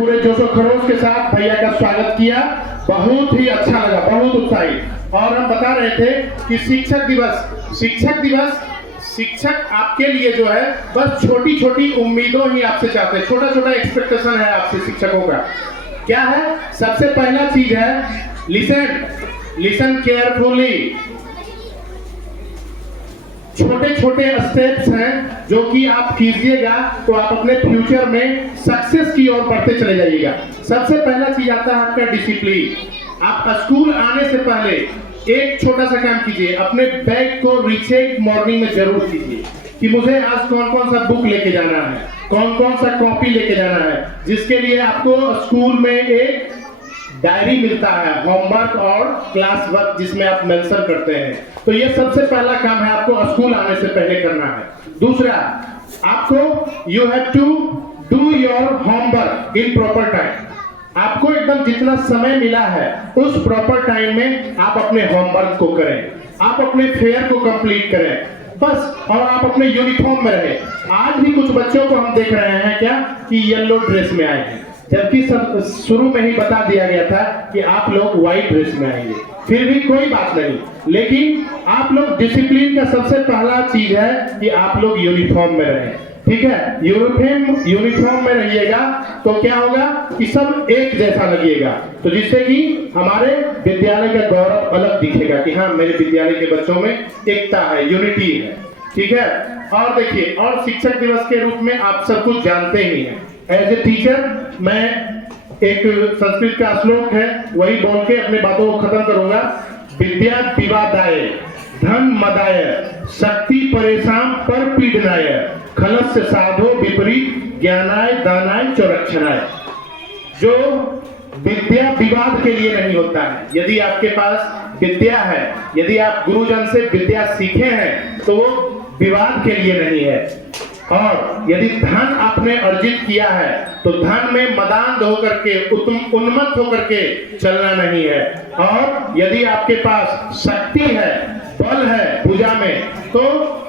पूरे जोशो खरोश के साथ भैया का स्वागत किया। बहुत ही अच्छा लगा, बहुत उत्साहित। और हम बता रहे थे कि शिक्षक आपके लिए जो है बस छोटी छोटी उम्मीदों ही आपसे चाहते हैं, छोटा छोटा एक्सपेक्टेशन है आपसे शिक्षकों का। क्या है? सबसे पहला चीज है लिसन केयरफुली। छोटे छोटे स्टेप्स हैं जो कि आप कीजिएगा तो आप अपने फ्यूचर में सक्सेस की ओर बढ़ते चले जाइएगा। सबसे पहला चीज आता है आपका डिसिप्लिन। आप स्कूल आने से पहले एक छोटा सा काम कीजिए, अपने बैग को रीचेक मॉर्निंग में जरूर कीजिए कि मुझे आज कौन कौन सा बुक लेके जाना है, कौन कौन सा कॉपी लेके जाना है, जिसके लिए आपको स्कूल में एक डायरी मिलता है, होमवर्क और क्लास वर्क जिसमें आप मेंशन करते हैं। तो ये सबसे पहला काम है आपको स्कूल आने से पहले करना है। दूसरा, आपको you have to do your homework in proper time. आपको एकदम जितना समय मिला है उस प्रॉपर टाइम में आप अपने होमवर्क को करें, आप अपने फेयर को कंप्लीट करें बस, और आप अपने यूनिफॉर्म में रहे। आज भी कुछ बच्चों को हम देख रहे हैं क्या कि येलो ड्रेस में आए हैं, जबकि शुरू में ही बता दिया गया था कि आप लोग व्हाइट ड्रेस में आएंगे। फिर भी कोई बात नहीं, लेकिन आप लोग डिसिप्लिन का सबसे पहला चीज है कि आप लोग यूनिफॉर्म में रहें। ठीक है, यूनिफॉर्म में रहिएगा तो क्या होगा कि सब एक जैसा लगेगा, तो जिससे कि हमारे विद्यालय का गौरव अलग दिखेगा कि हाँ मेरे विद्यालय के बच्चों में एकता है, यूनिटी है। ठीक है, और देखिए, और शिक्षक दिवस के रूप में आप सब कुछ जानते ही हैं। एज ए टीचर मैं एक संस्कृत का श्लोक है वही बोल के अपने बातों को खत्म करूंगा। विद्या विवादाय धन मदाय शक्ति परेशान पर पीडनाय खलस्य साधो विपरीत ज्ञानाय दानाय चौरक्षणाय। जो विद्या विवाद के लिए नहीं होता है। यदि आपके पास विद्या है, यदि आप गुरुजन से विद्या सीखे हैं तो वो विवाद के लिए नहीं है। और यदि धन आपने अर्जित किया है तो धन में मदान होकर के उन्मत्त होकर के चलना नहीं है। और यदि आपके पास शक्ति है, बल है पूजा में, तो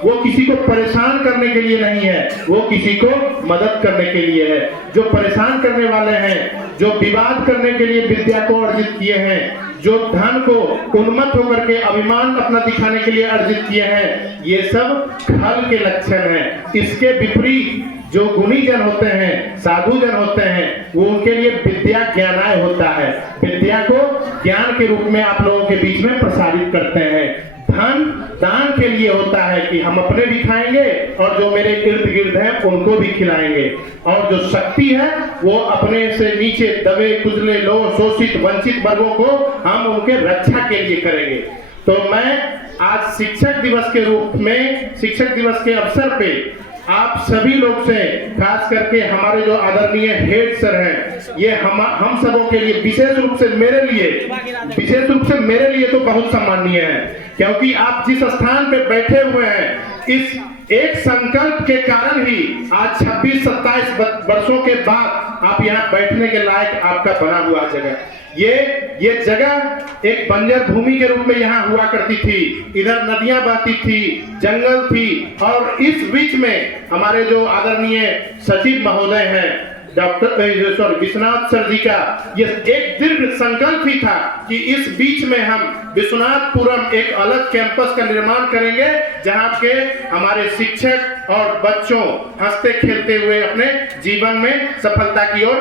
वो किसी को परेशान करने के लिए नहीं है, वो किसी को मदद करने के लिए है। जो परेशान करने वाले हैं, जो विवाद करने के लिए विद्या को अर्जित किए हैं, जो धन को उन्मत्त होकर के अभिमान अपना दिखाने के लिए अर्जित किए हैं, ये सब खल के लक्षण हैं। इसके विपरीत जो गुणी जन होते हैं, साधु जन होते हैं, वो उनके लिए विद्या ज्ञानाय होता है। विद्या को ज्ञान के रूप में आप लोगों के बीच में प्रसारित करते हैं। धन दान के लिए होता है कि हम अपने भी खाएंगे और जो मेरे इर्द गिर्द हैं उनको भी खिलाएंगे। और जो शक्ति है वो अपने से नीचे दबे कुचले लोग शोषित वंचित वर्गों को हम उनके रक्षा के लिए करेंगे। तो मैं आज शिक्षक दिवस के रूप में, शिक्षक दिवस के अवसर पे आप सभी लोग से, खास करके हमारे जो आदरणीय हेड सर हैं, ये हम सबों के लिए विशेष रूप से मेरे लिए तो बहुत सम्माननीय है, क्योंकि आप जिस स्थान पे बैठे हुए हैं, इस एक संकल्प के कारण ही आज 26-27 वर्षों के बाद आप यहाँ बैठने के लायक आपका बना हुआ जगह। ये जगह एक बंजर भूमि के रूप में यहाँ हुआ करती थी, इधर नदियां बहती थी, जंगल थी, और इस बीच में हमारे जो आदरणीय सचिव महोदय हैं डॉक्टर विश्वनाथ सर जी का ये एक दीर्घ संकल्प ही था कि इस बीच में हम विश्वनाथपुरम एक अलग कैंपस का निर्माण करेंगे, जहां के हमारे शिक्षक और बच्चों हंसते खेलते हुए अपने जीवन में सफलता की ओर